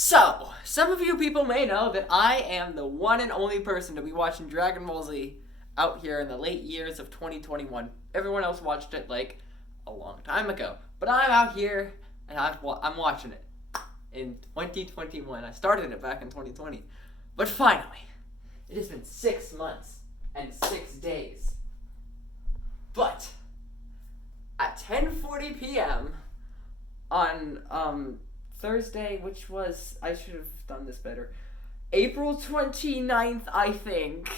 So, some of you people may know that I am the one and only person to be watching Dragon Ball Z out here in the late years of 2021. Everyone else watched it like a long time ago, but I'm out here and I'm watching it in 2021. I started it back in 2020, but finally, it has been 6 months and 6 days. But at 10:40 p.m. on Thursday, which was, I should have done this better, April 29th, I think.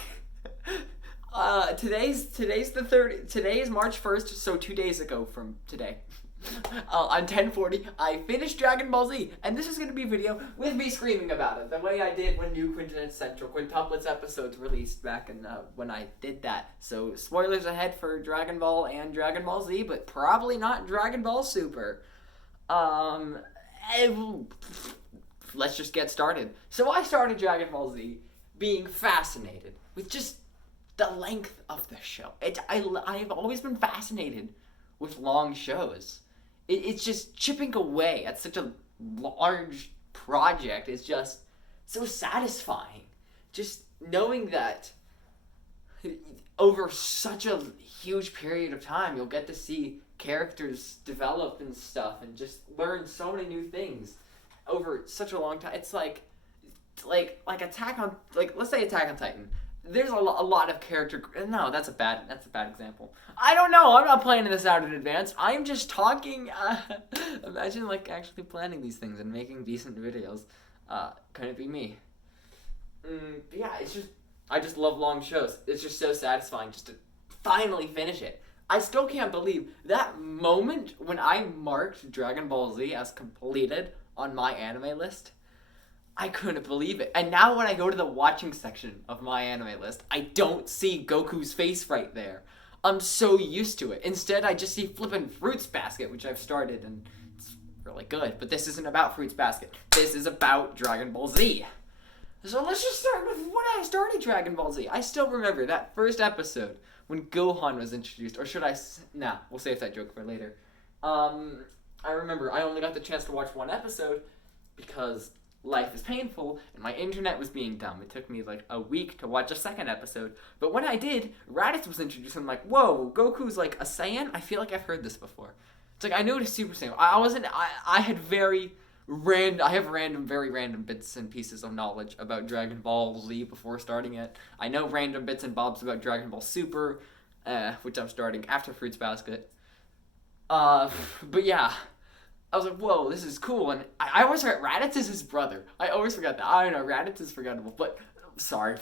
Today's the 30th. Today is March 1st, so 2 days ago from today. On 10:40, I finished Dragon Ball Z, and this is going to be a video with me screaming about it, the way I did when New Quintuplets episodes released back in when I did that. So spoilers ahead for Dragon Ball and Dragon Ball Z, but probably not Dragon Ball Super. Let's just get started. So I started Dragon Ball Z being fascinated with just the length of the show. I've always been fascinated with long shows. It's just chipping away at such a large project. It's just so satisfying. Just knowing that over such a huge period of time, you'll get to see characters develop and stuff and just learn so many new things over such a long time. It's like Attack on, let's say Attack on Titan. There's a lot of character. No, that's a bad example. I don't know. I'm not planning this out in advance. I'm just talking. Imagine actually planning these things and making decent videos. Couldn't be me. Yeah, I just love long shows. It's just so satisfying just to finally finish it. I still can't believe that moment when I marked Dragon Ball Z as completed on my anime list. I couldn't believe it. And now when I go to the watching section of my anime list, I don't see Goku's face right there. I'm so used to it. Instead, I just see flippin' Fruits Basket, which I've started, and it's really good. But this isn't about Fruits Basket. This is about Dragon Ball Z. So let's just start with when I started Dragon Ball Z. I still remember that first episode when Gohan was introduced. Or should I... Nah, we'll save that joke for later. I remember I only got the chance to watch one episode because life is painful and my internet was being dumb. It took me a week to watch a second episode. But when I did, Raditz was introduced. I'm like, whoa, Goku's a Saiyan? I feel like I've heard this before. It's I knew it was Super Saiyan. I had very random bits and pieces of knowledge about Dragon Ball Z before starting it. I know random bits and bobs about Dragon Ball Super, which I'm starting after Fruits Basket. But yeah, I was like, whoa, this is cool. And I always forgot Raditz is his brother. I always forgot that. I don't know, Raditz is forgettable, but sorry.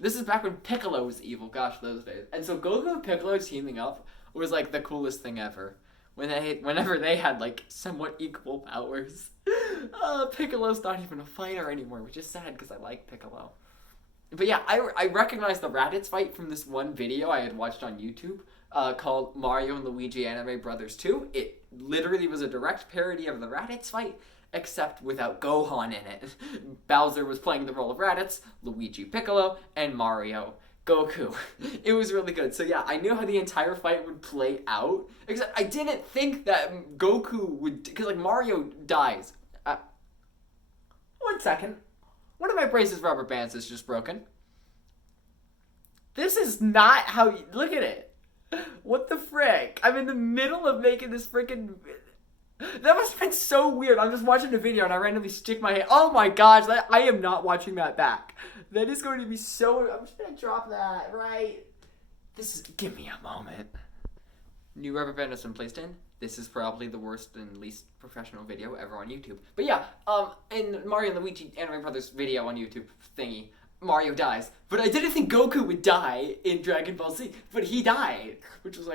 This is back when Piccolo was evil. Gosh, those days. And so Goku and Piccolo teaming up was the coolest thing ever. Whenever they had somewhat equal powers. Piccolo's not even a fighter anymore, which is sad because I like Piccolo. But yeah, I recognized the Raditz fight from this one video I had watched on YouTube called Mario and Luigi Anime Brothers 2. It literally was a direct parody of the Raditz fight, except without Gohan in it. Bowser was playing the role of Raditz, Luigi Piccolo, and Mario Goku. It was really good. So yeah, I knew how the entire fight would play out, except I didn't think that Goku would, because Mario dies. 1 second. One of my braces rubber bands is just broken. This is not how you, look at it. What the frick? I'm in the middle of making this freaking, that must have been so weird. I'm just watching the video and I randomly stick my hand. Oh my gosh, I am not watching that back. That is going to be so... I'm just going to drop that, right? Give me a moment. New rubber band has been placed in. This is probably the worst and least professional video ever on YouTube. But yeah, in Mario and Luigi Anime Brothers video on YouTube thingy, Mario dies. But I didn't think Goku would die in Dragon Ball Z. But he died, which was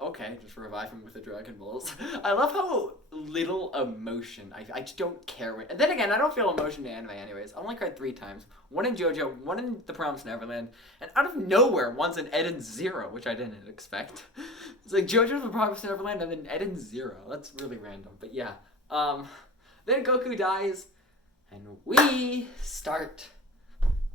okay, just revive him with the Dragon Balls. I love how little emotion. I just don't care when. And then again, I don't feel emotion to anime anyways. I only cried 3 times. One in JoJo, one in The Promised Neverland, and out of nowhere, one's in Eden Zero, which I didn't expect. It's JoJo, The Promised Neverland, and then Eden Zero. That's really random, but yeah. Then Goku dies, and we start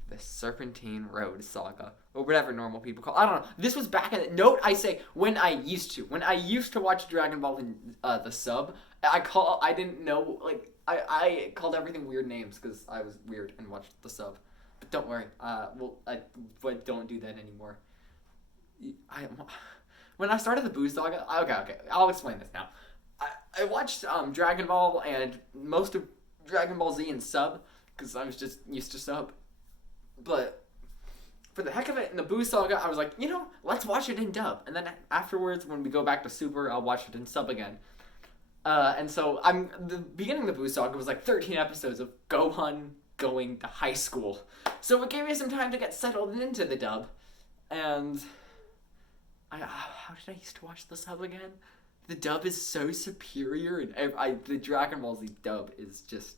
the Serpentine Road Saga, or whatever normal people call it. I don't know. This was back in the note. I say when I used to watch Dragon Ball in the sub, I didn't know, like, I called everything weird names because I was weird and watched the sub. But don't worry, but don't do that anymore. When I started the Boo Saga, okay, I'll explain this now. I watched Dragon Ball and most of Dragon Ball Z in sub because I was just used to sub. But for the heck of it, in the Boo Saga, I was like, let's watch it in dub. And then afterwards, when we go back to Super, I'll watch it in sub again. And so the beginning of the Boo Saga was like 13 episodes of Gohan going to high school. So it gave me some time to get settled into the dub. And how did I used to watch the sub again? The dub is so superior, and the Dragon Ball Z dub is just,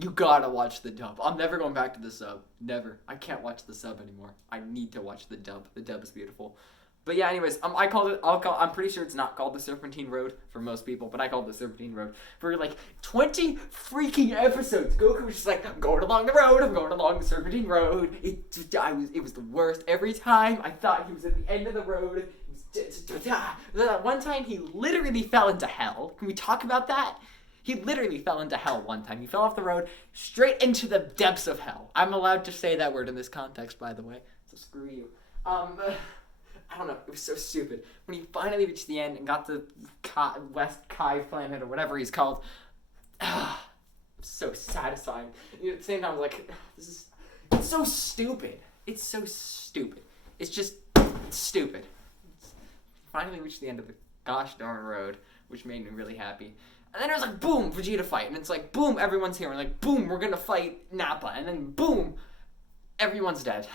you gotta watch the dub. I'm never going back to the sub. Never. I can't watch the sub anymore. I need to watch the dub. The dub is beautiful. But yeah, anyways, I'm pretty sure it's not called the Serpentine Road for most people, but I called it the Serpentine Road for like 20 freaking episodes. Goku was just like, I'm going along the road, I'm going along the Serpentine Road. It was the worst. Every time I thought he was at the end of the road, one time he literally fell into hell. Can we talk about that? He literally fell into hell one time. He fell off the road straight into the depths of hell. I'm allowed to say that word in this context, by the way, so screw you. I don't know, it was so stupid. When he finally reached the end and got to West Kai planet or whatever he's called, so satisfying. At the same time, I was like, it's so stupid. It's so stupid. It's just stupid. Finally reached the end of the gosh darn road, which made me really happy. And then it was like, boom, Vegeta fight. And it's like, boom, everyone's here. And like, boom, we're gonna fight Nappa. And then boom, everyone's dead.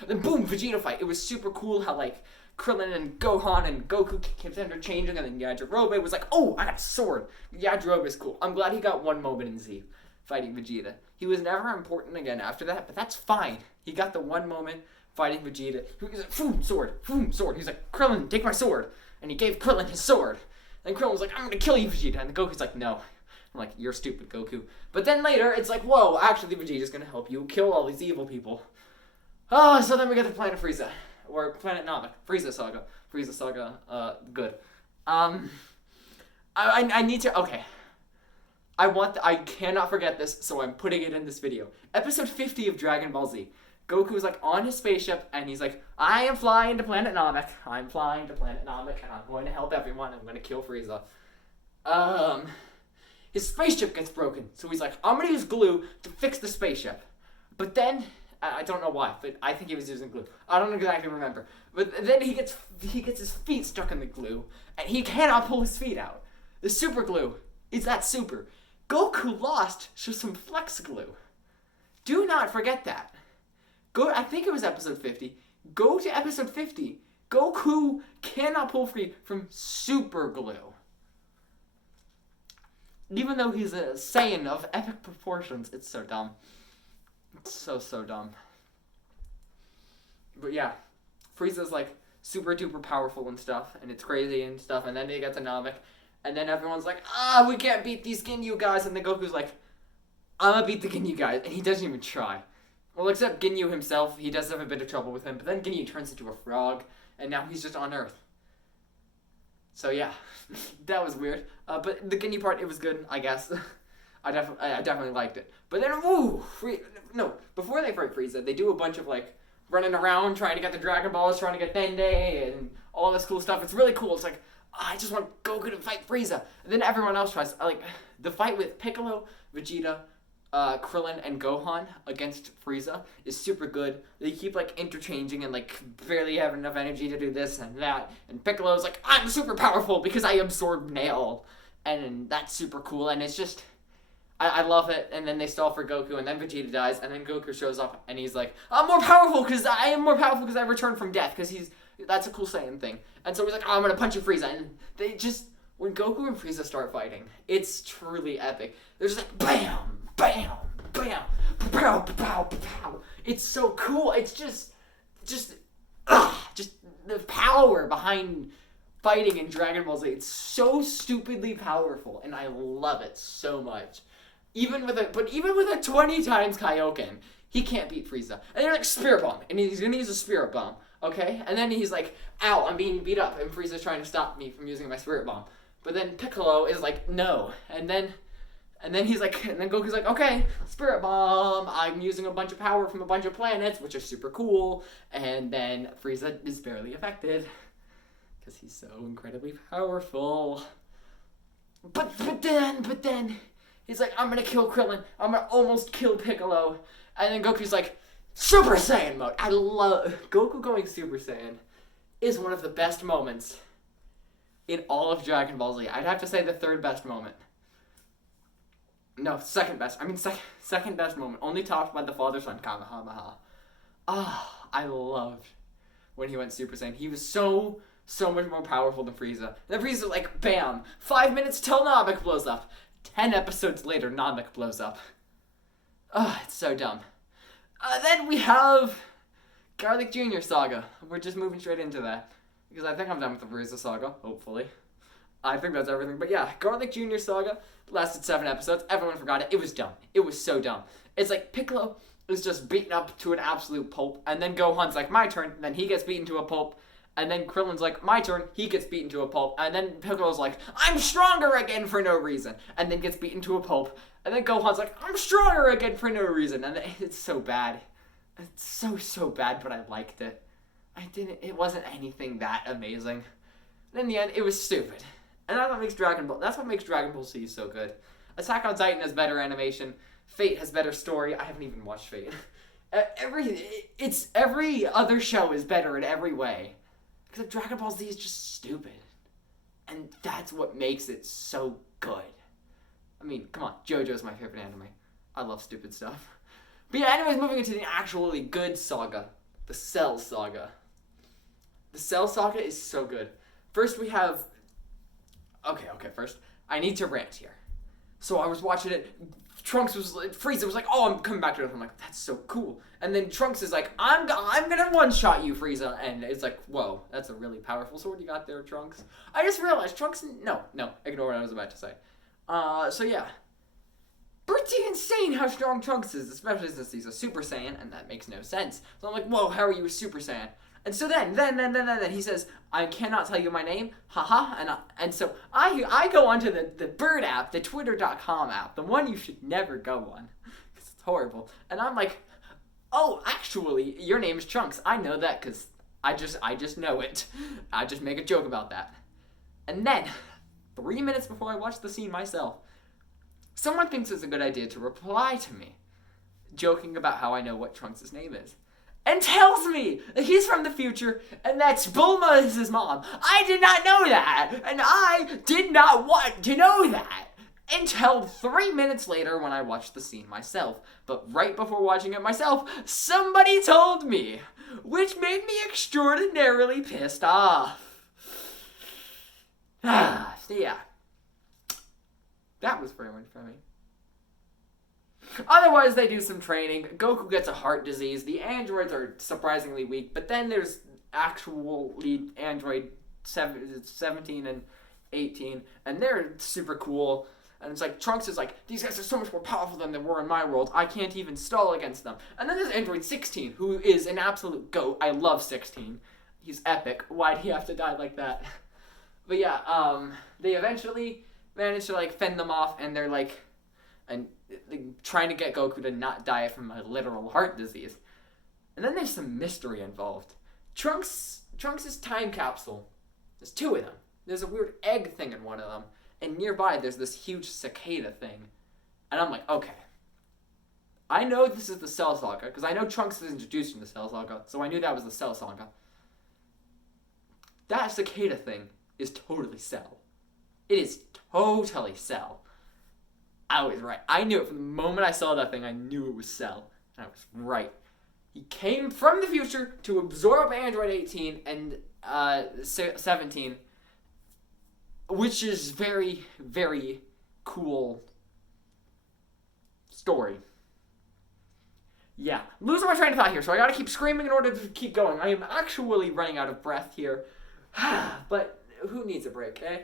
And then boom, Vegeta fight. It was super cool how like Krillin and Gohan and Goku kept interchanging, and then Yajirobe was like, oh, I got a sword. Yajirobe is cool. I'm glad he got one moment in Z fighting Vegeta. He was never important again after that, but that's fine. He got the one moment fighting Vegeta. He was like, boom, sword, boom, sword. He's like, Krillin, take my sword. And he gave Krillin his sword. And Krillin was like, I'm gonna kill you, Vegeta. And Goku's like, no. I'm like, you're stupid, Goku. But then later, it's like, whoa, actually Vegeta's gonna help you kill all these evil people. Oh, so then we get to Planet Frieza. Or Planet Namek. Frieza Saga. Frieza Saga, good. I need to, okay. I cannot forget this, so I'm putting it in this video. Episode 50 of Dragon Ball Z. Goku's like on his spaceship, and he's like, I am flying to Planet Namek. I'm flying to Planet Namek, and I'm going to help everyone. I'm going to kill Frieza. His spaceship gets broken, so he's like, I'm going to use glue to fix the spaceship. But then, I don't know why, but I think he was using glue. I don't exactly remember. But then he gets his feet stuck in the glue, and he cannot pull his feet out. The super glue is that super. Goku lost to some flex glue. Do not forget that. I think it was episode 50. Go to episode 50. Goku cannot pull free from super glue. Even though he's a Saiyan of epic proportions, it's so dumb. It's so dumb. But yeah, Frieza's like super duper powerful and stuff, and it's crazy and stuff, and then they get to Namek, and then everyone's like, we can't beat these Ginyu guys, and then Goku's like, I'm gonna beat the Ginyu guys, and he doesn't even try. Well, except Ginyu himself, he does have a bit of trouble with him, but then Ginyu turns into a frog, and now he's just on Earth. So yeah, that was weird. But the Ginyu part, it was good, I guess. I definitely liked it. But then, before they fight Frieza, they do a bunch of like running around trying to get the Dragon Balls, trying to get Dende, and all this cool stuff. It's really cool. It's like, I just want Goku to fight Frieza. And then everyone else tries. Like, the fight with Piccolo, Vegeta, Krillin, and Gohan against Frieza is super good. They keep like interchanging and like barely have enough energy to do this and that. And Piccolo's like, I'm super powerful because I absorb Nail. And that's super cool. And it's just, I love it. And then they stall for Goku, and then Vegeta dies, and then Goku shows up, and he's like, I'm more powerful because I am more powerful because I returned from death, because that's a cool Saiyan thing. And so he's like, I'm gonna punch you, Frieza. And they just, when Goku and Frieza start fighting, it's truly epic. They're just like, bam, bam, bam, pow, pow, pow. It's so cool. It's just the power behind fighting in Dragon Ball Z. It's so stupidly powerful, and I love it so much. Even with a 20 times Kaioken, he can't beat Frieza. And they're like, Spirit Bomb, and he's gonna use a Spirit Bomb, okay? And then he's like, ow, I'm being beat up, and Frieza's trying to stop me from using my Spirit Bomb. But then Piccolo is like, no. And then Goku's like, okay, Spirit Bomb, I'm using a bunch of power from a bunch of planets, which are super cool. And then Frieza is barely affected, because he's so incredibly powerful. But then, he's like, I'm gonna kill Krillin, I'm gonna almost kill Piccolo. And then Goku's like, Super Saiyan mode. I love, Goku going Super Saiyan is one of the best moments in all of Dragon Ball Z. I'd have to say the third best moment. No, second best. Second best moment. Only topped by the Father-Son Kamehameha. I loved when he went Super Saiyan. He was so much more powerful than Frieza. Then Frieza, like, bam, 5 minutes till Namek blows up. 10 episodes later, Namek blows up. It's so dumb. Then we have Garlic Jr. Saga. We're just moving straight into that, because I think I'm done with the Frieza Saga, hopefully. I think that's everything. But yeah, Garlic Jr. Saga lasted 7 episodes. Everyone forgot it. It was dumb. It was so dumb. It's like Piccolo is just beaten up to an absolute pulp, and then Gohan's like, my turn, and then he gets beaten to a pulp, and then Krillin's like, my turn, he gets beaten to a pulp, and then Piccolo's like, I'm stronger again for no reason, and then gets beaten to a pulp, and then Gohan's like, I'm stronger again for no reason, and it's so bad. It's so bad, but I liked it. It wasn't anything that amazing. And in the end, it was stupid. And that's what makes Dragon Ball Z so good. Attack on Titan has better animation. Fate has better story. I haven't even watched Fate. Every other show is better in every way. Because Dragon Ball Z is just stupid. And that's what makes it so good. I mean, come on, JoJo's my favorite anime. I love stupid stuff. But yeah, anyways, moving into the actually good saga. The Cell Saga. The Cell Saga is so good. First we have... Okay, first, I need to rant here. So I was watching it, Frieza was like, oh, I'm coming back to it. I'm like, that's so cool. And then Trunks is like, I'm gonna one-shot you, Frieza. And it's like, whoa, that's a really powerful sword you got there, Trunks. I just realized Trunks, no, ignore what I was about to say. So yeah. Pretty insane how strong Trunks is, especially since he's a Super Saiyan, and that makes no sense. So I'm like, whoa, how are you a Super Saiyan? And so then he says, I cannot tell you my name, haha, and so I go onto the Bird app, the Twitter.com app, the one you should never go on, because it's horrible, and I'm like, oh, actually, your name is Trunks, I know that, because I just know it, I just make a joke about that. And then, 3 minutes before I watch the scene myself, someone thinks it's a good idea to reply to me, joking about how I know what Trunks' name is. And tells me that he's from the future and that Bulma is his mom. I did not know that. And I did not want to know that. Until 3 minutes later when I watched the scene myself. But right before watching it myself, somebody told me. Which made me extraordinarily pissed off. So yeah. That was very much for me. Otherwise, they do some training. Goku gets a heart disease. The androids are surprisingly weak, but then there's actual lead android 17 and 18, and they're super cool. And it's like, Trunks is like, these guys are so much more powerful than they were in my world. I can't even stall against them. And then there's android 16, who is an absolute goat. I love 16. He's epic. Why'd he have to die like that? But yeah, they eventually manage to, like, fend them off, and they're like... and trying to get Goku to not die from a literal heart disease. And then there's some mystery involved. Trunks' time capsule. There's 2 of them. There's a weird egg thing in one of them. And nearby there's this huge cicada thing. And I'm like, okay. I know this is the Cell Saga, because I know Trunks is introduced in the Cell Saga, so I knew that was the Cell Saga. That cicada thing is totally Cell. It is totally Cell. I was right. I knew it from the moment I saw that thing. I knew it was Cell. And I was right. He came from the future to absorb Android 18 and 17, which is very, very cool story. Yeah. I'm losing my train of thought here, so I gotta keep screaming in order to keep going. I am actually running out of breath here. But who needs a break, eh?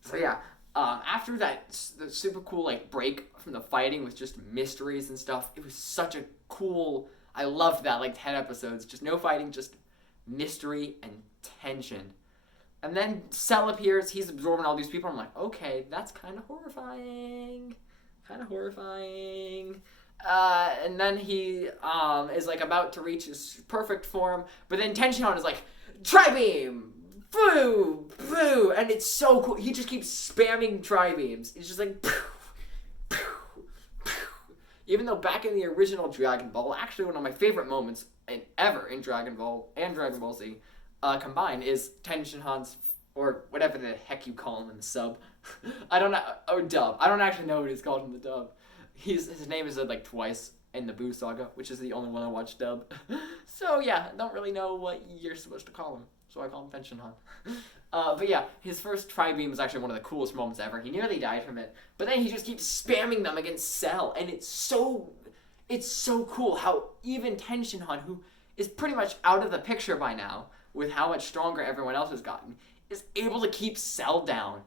So yeah. After that super cool, like, break from the fighting with just mysteries and stuff, it was such a cool, I loved that, like, 10 episodes, just no fighting, just mystery and tension. And then Cell appears, he's absorbing all these people. I'm like, okay, that's kind of horrifying. And then he is like about to reach his perfect form, but then Tenshinhan is like, Tri-Beam! Boo! Boo! And it's so cool. He just keeps spamming Tri-Beams. He's just like, poof, poof, poof. Even though back in the original Dragon Ball, actually one of my favorite moments ever in Dragon Ball and Dragon Ball Z combined is Tenshinhan's, or whatever the heck you call him in the sub. I don't know, or dub. I don't actually know what he's called in the dub. His name is said like twice in the Boo Saga, which is the only one I watched dub. So yeah, I don't really know what you're supposed to call him. So I call him Tenshinhan. But yeah, his first Tri-Beam was actually one of the coolest moments ever. He nearly died from it, but then he just keeps spamming them against Cell, and it's so cool how even Tenshinhan, who is pretty much out of the picture by now, with how much stronger everyone else has gotten, is able to keep Cell down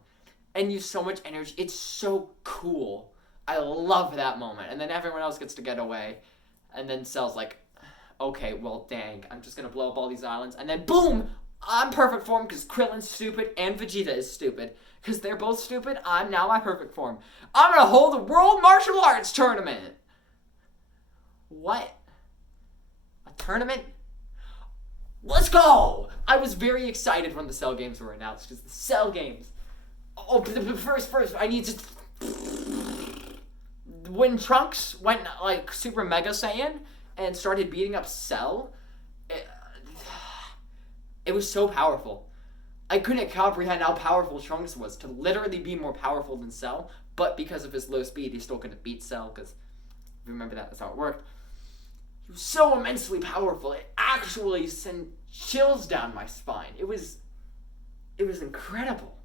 and use so much energy. It's so cool. I love that moment. And then everyone else gets to get away. And then Cell's like, okay, well, dang, I'm just gonna blow up all these islands. And then, boom! I'm perfect form because Krillin's stupid and Vegeta is stupid. Because they're both stupid, I'm now my perfect form. I'm gonna hold the World Martial Arts Tournament! What? A tournament? Let's go! I was very excited when the Cell games were announced, because the Cell games... Oh, but first, I need to... When Trunks went, like, Super Mega Saiyan and started beating up Cell, it was so powerful. I couldn't comprehend how powerful Trunks was, to literally be more powerful than Cell, but because of his low speed, he still couldn't beat Cell, because, if you remember that, that's how it worked. He was so immensely powerful, it actually sent chills down my spine. It was incredible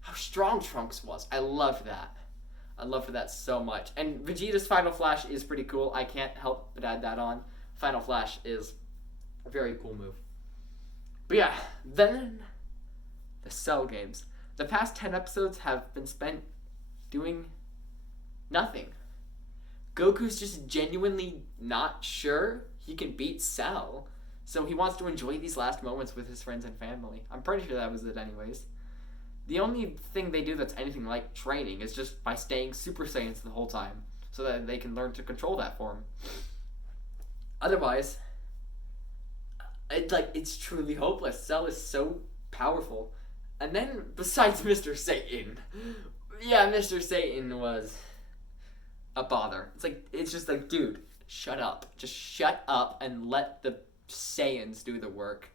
how strong Trunks was. I loved that. I loved that so much. And Vegeta's Final Flash is pretty cool. I can't help but add that on. Final Flash is a very cool move. But yeah, then the Cell games. The past 10 episodes have been spent doing nothing. Goku's just genuinely not sure he can beat Cell, so he wants to enjoy these last moments with his friends and family. I'm pretty sure that was it anyways. The only thing they do that's anything like training is just by staying Super Saiyans the whole time, so that they can learn to control that form. Otherwise, it's truly hopeless. Cell is so powerful. And then, besides Mr. Satan, yeah, Mr. Satan was a bother. It's just like, dude, shut up. Just shut up and let the Saiyans do the work.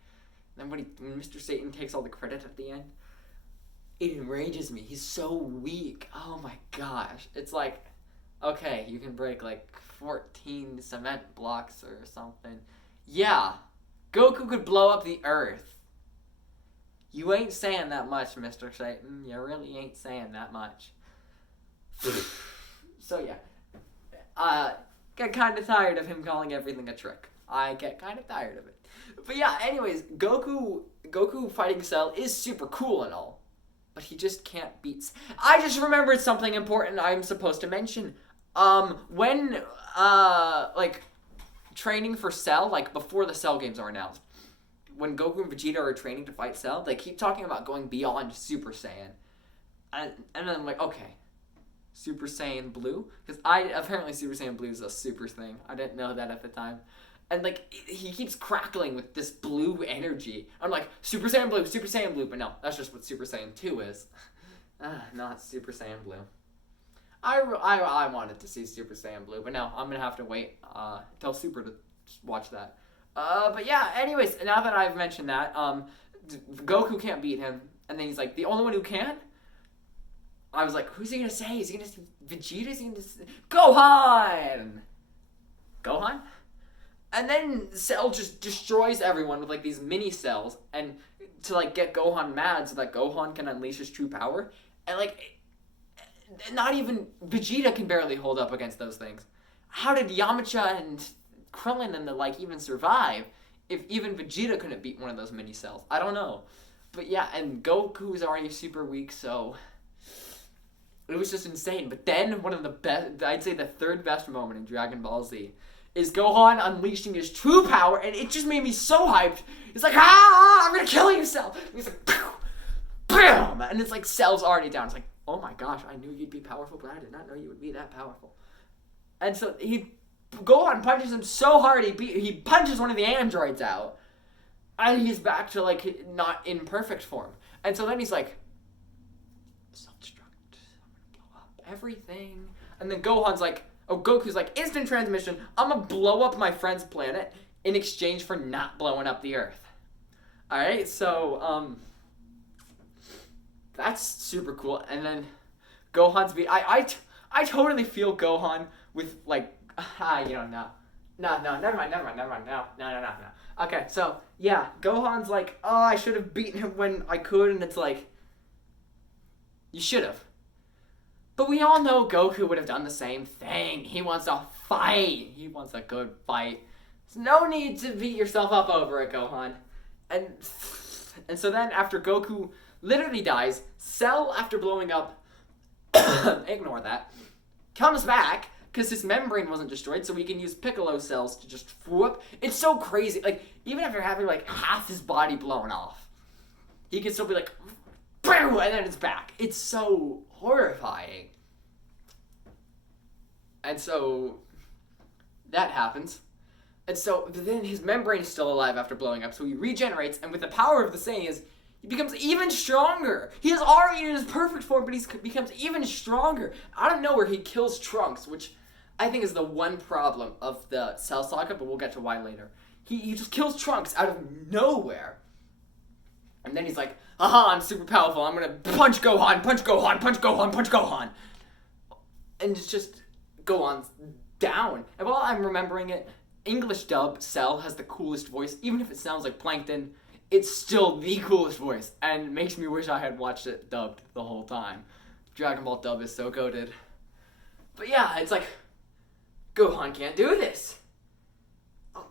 And then when Mr. Satan takes all the credit at the end, it enrages me. He's so weak. Oh my gosh. It's like, okay, you can break like 14 cement blocks or something. Yeah, Goku could blow up the Earth. You ain't saying that much, Mr. Satan. You really ain't saying that much. So yeah, get kind of tired of him calling everything a trick. I get kind of tired of it. But yeah, anyways, Goku fighting Cell is super cool and all, but he just can't beat... I just remembered something important I'm supposed to mention. When, training for Cell, like, before the Cell games are announced, when Goku and Vegeta are training to fight Cell, they keep talking about going beyond Super Saiyan. And then I'm like, okay, Super Saiyan Blue? Because apparently Super Saiyan Blue is a super thing. I didn't know that at the time. And, like, he keeps crackling with this blue energy. I'm like, Super Saiyan Blue, Super Saiyan Blue. But no, that's just what Super Saiyan 2 is. Not Super Saiyan Blue. I wanted to see Super Saiyan Blue, but no, I'm going to have to wait till Super to watch that. But yeah, anyways, now that I've mentioned that, Goku can't beat him. And then he's like, the only one who can? I was like, who's he going to say? Is he going to say Vegeta? Is he going to say Gohan? Gohan? And then Cell just destroys everyone with, like, these mini cells, and to, like, get Gohan mad so that Gohan can unleash his true power. And, like, not even Vegeta can barely hold up against those things. How did Yamcha and Krillin and the like even survive if even Vegeta couldn't beat one of those mini cells? I don't know. But yeah, and Goku is already super weak, so it was just insane. But then one of the best, I'd say the third best moment in Dragon Ball Z is Gohan unleashing his true power, and it just made me so hyped. It's like, ah, I'm gonna kill you, Cell. And he's like, pow, bam, and it's like Cell's already down. It's like, oh my gosh, I knew you'd be powerful, but I did not know you would be that powerful. And so Gohan punches him so hard, he punches one of the androids out, and he's back to like not in perfect form. And so then he's like, self-destruct, I'm gonna blow up everything. And then Goku's like, instant transmission, I'm gonna blow up my friend's planet in exchange for not blowing up the Earth. Alright, so, that's super cool. And then Gohan's I totally feel Gohan with, like, no, never mind, no. Okay, so, yeah, Gohan's like, oh, I should have beaten him when I could, and it's like, you should have. But we all know Goku would have done the same thing. He wants to fight. He wants a good fight. There's no need to beat yourself up over it, Gohan. And so then after Goku literally dies, Cell, after blowing up, ignore that, comes back because his membrane wasn't destroyed, so we can use Piccolo cells to just whoop. It's so crazy. Like, even after having like half his body blown off, he can still be like, boom, and then it's back. It's so horrifying. And so that happens. And so then his membrane is still alive after blowing up, so he regenerates, and with the power of the Saiyans, he becomes even stronger. He is already in his perfect form, but he becomes even stronger. Out of nowhere, he kills Trunks, which I think is the one problem of the Cell Saga, but we'll get to why later. He just kills Trunks out of nowhere. And then he's like, aha, I'm super powerful. I'm gonna punch Gohan, punch Gohan, punch Gohan, punch Gohan. And it's just Gohan's down. And while I'm remembering it, English dub Cell has the coolest voice. Even if it sounds like Plankton, it's still the coolest voice. And makes me wish I had watched it dubbed the whole time. Dragon Ball dub is so goated. But yeah, it's like, Gohan can't do this.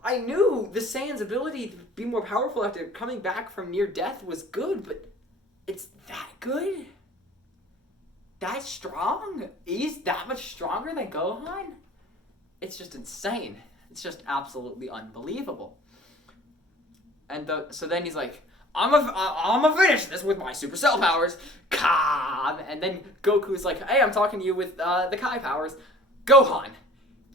I knew the Saiyan's ability to be more powerful after coming back from near death was good, but it's that good? That strong? He's that much stronger than Gohan? It's just insane. It's just absolutely unbelievable. And so then he's like, I'm gonna finish this with my super cell powers. Calm. And then Goku's like, hey, I'm talking to you with the Kai powers. Gohan,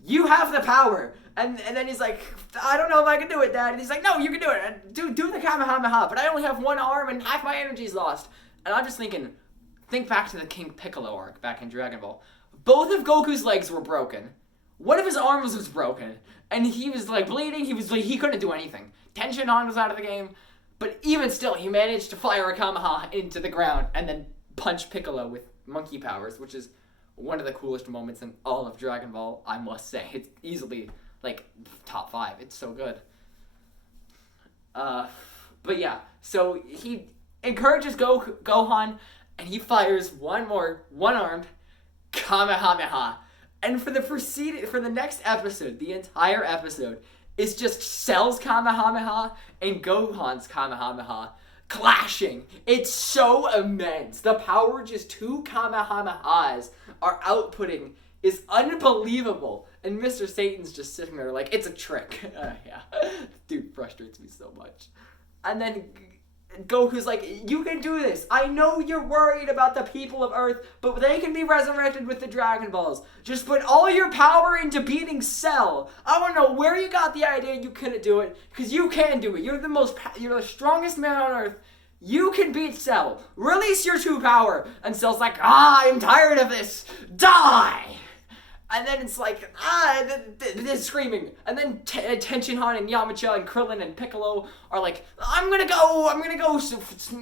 you have the power. And then he's like, I don't know if I can do it, Dad. And he's like, no, you can do it. Do the Kamehameha, but I only have one arm and half my energy's lost. And I'm just thinking, think back to the King Piccolo arc back in Dragon Ball. Both of Goku's legs were broken. One of his arms was broken. And he was like bleeding. He couldn't do anything. Tenshinhan was out of the game. But even still, he managed to fire a Kamehameha into the ground and then punch Piccolo with monkey powers, which is one of the coolest moments in all of Dragon Ball, I must say. It's easily like top 5. It's so good. But yeah, so he encourages Gohan, and he fires one-armed Kamehameha. And for the next episode, the entire episode is just Cell's Kamehameha and Gohan's Kamehameha clashing. It's so immense. The power just 2 Kamehamehas are outputting is unbelievable. And Mr. Satan's just sitting there like, it's a trick. Yeah. Dude frustrates me so much. And then Goku's like, you can do this. I know you're worried about the people of Earth, but they can be resurrected with the Dragon Balls. Just put all your power into beating Cell. I want to know where you got the idea you couldn't do it, because you can do it. You're the strongest man on Earth. You can beat Cell. Release your true power. And Cell's like, I'm tired of this. Die. And then it's like, they're screaming. And then Tenshinhan and Yamcha and Krillin and Piccolo are like, I'm gonna go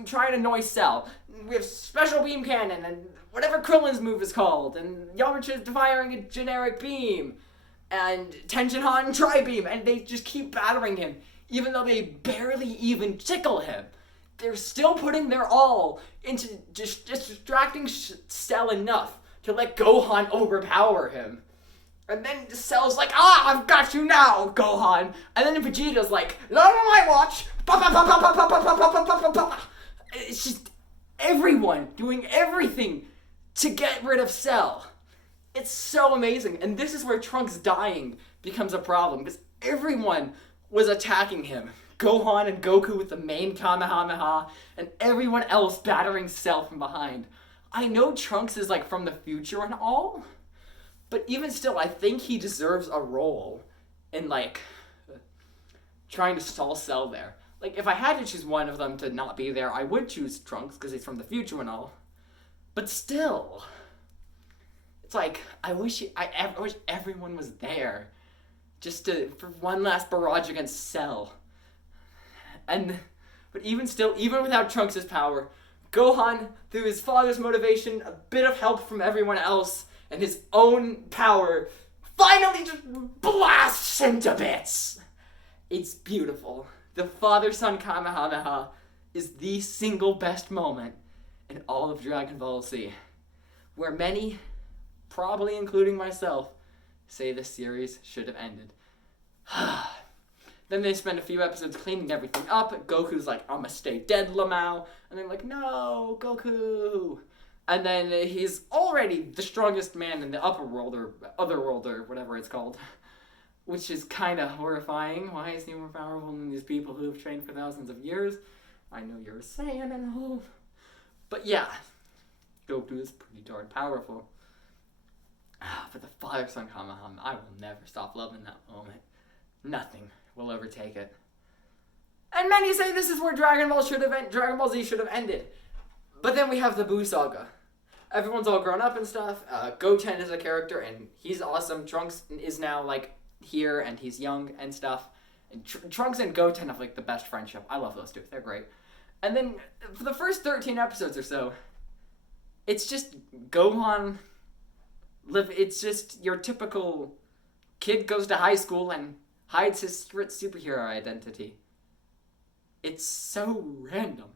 try and annoy Cell. We have special beam cannon and whatever Krillin's move is called. And Yamcha's firing a generic beam. And Tenshinhan tri-beam. And they just keep battering him. Even though they barely even tickle him. They're still putting their all into just distracting Cell enough to let Gohan overpower him. And then Cell's like, I've got you now, Gohan. And then Vegeta's like, not on my watch. It's just everyone doing everything to get rid of Cell. It's so amazing. And this is where Trunks dying becomes a problem, because everyone was attacking him. Gohan and Goku with the main Kamehameha, and everyone else battering Cell from behind. I know Trunks is like from the future and all, but even still, I think he deserves a role in like trying to stall Cell there. Like, if I had to choose one of them to not be there, I would choose Trunks because he's from the future and all. But still, it's like I wish everyone was there, just for one last barrage against Cell. But even still, even without Trunks' power, Gohan, through his father's motivation, a bit of help from everyone else, and his own power, finally just blasts him to bits. It's beautiful. The Father-Son Kamehameha is the single best moment in all of Dragon Ball Z, where many, probably including myself, say the series should have ended. Then they spend a few episodes cleaning everything up. Goku's like, I'ma stay dead, Lamau. And they're like, no, Goku. And then he's already the strongest man in the upper world, or other world, or whatever it's called. Which is kind of horrifying. Why is he more powerful than these people who have trained for thousands of years? I know you're saying and all. But yeah, Goku is pretty darn powerful. But the Father-Son Kamehameha, I will never stop loving that moment. Nothing will overtake it. And many say this is where Dragon Ball Z should have ended. But then we have the Buu Saga. Everyone's all grown up and stuff. Goten is a character, and he's awesome. Trunks is now, like, here, and he's young and stuff. And Trunks and Goten have, like, the best friendship. I love those two. They're great. And then, for the first 13 episodes or so, it's just Gohan it's just your typical kid goes to high school and hides his secret superhero identity. It's so random.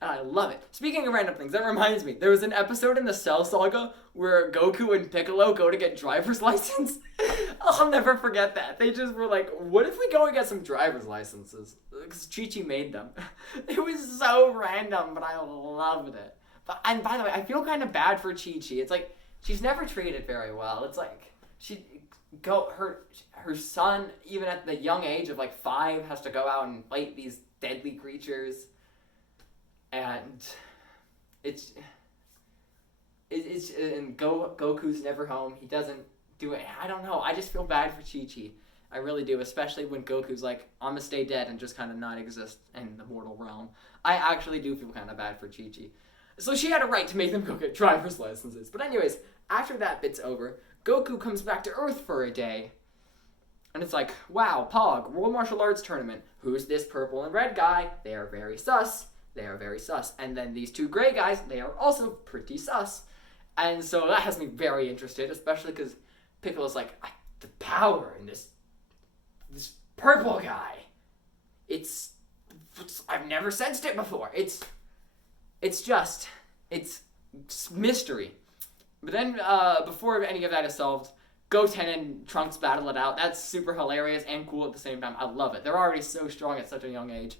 And I love it. Speaking of random things, that reminds me, there was an episode in the Cell Saga where Goku and Piccolo go to get driver's license. I'll never forget that. They just were like, what if we go and get some driver's licenses? Because Chi-Chi made them. It was so random, but I loved it. And by the way, I feel kind of bad for Chi-Chi. It's like, she's never treated very well. It's like, her son, even at the young age of like 5, has to go out and fight these deadly creatures. And Goku's never home. He doesn't do it. I don't know. I just feel bad for Chi-Chi. I really do, especially when Goku's like, I'm gonna stay dead and just kind of not exist in the mortal realm. I actually do feel kind of bad for Chi-Chi. So she had a right to make them go get driver's licenses. But anyways, after that bit's over, Goku comes back to Earth for a day. And it's like, wow, Pog, World Martial Arts Tournament. Who's this purple and red guy? They are very sus. They are very sus. And then these 2 gray guys, they are also pretty sus. And so that has me very interested, especially because Piccolo's like, the power in this purple guy. It's I've never sensed it before. It's mystery. But then, before any of that is solved, Goten and Trunks battle it out. That's super hilarious and cool at the same time. I love it. They're already so strong at such a young age.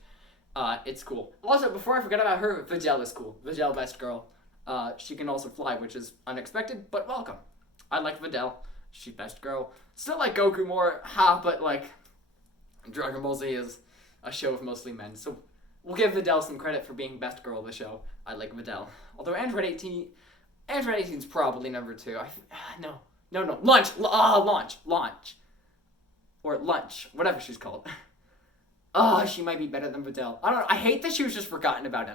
It's cool. Also, before I forget about her, Videl is cool. Videl, best girl. She can also fly, which is unexpected, but welcome. I like Videl. She's best girl. Still like Goku more, but like, Dragon Ball Z is a show of mostly men, so we'll give Videl some credit for being best girl of the show. I like Videl. Although Android 18's probably number 2. No. Launch. Or Lunch. Whatever she's called. She might be better than Videl. I don't know. I hate that she was just forgotten about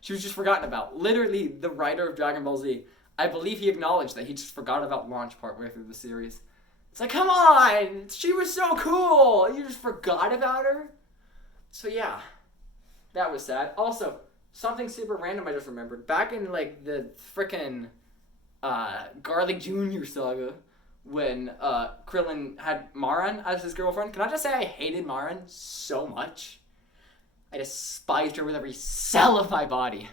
She was just forgotten about. Literally, the writer of Dragon Ball Z, I believe he acknowledged that he just forgot about Launch partway through the series. It's like, come on! She was so cool! You just forgot about her? So yeah. That was sad. Also, something super random I just remembered. Back in, like, the frickin' Garlic Jr. saga, when Krillin had Maran as his girlfriend. Can I just say I hated Maran so much? I despised her with every cell of my body.